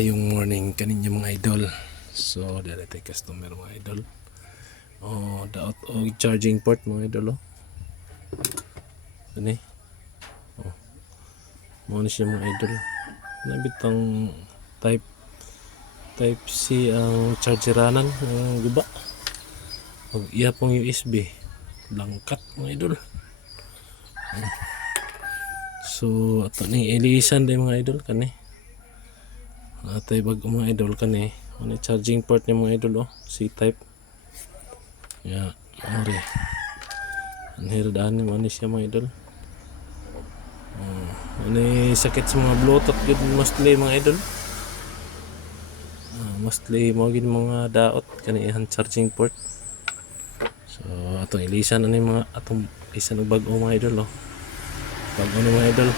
Yung morning kaninyo mga idol. So dali tay customer mga idol. Daot charging port mga idol Ani. Mo ni siya mga idol. Nabitang type C ang chargeranan ng guba. Pag iya pong USB langkat mga idol. So ato ni ilisan day mga idol kani. Atay bag mga idol kani. Ano charging port ni mga idol C-type. Ya, mari. Anhiradaan ni man siya mga idol. Ano sakit sa mga bluetooth gud mostly mga idol. Mostly mo gid mga daot kanihan charging port. So atong ilisan ani mga atong isan og bag-o mga idol Bag-o ni mga idol.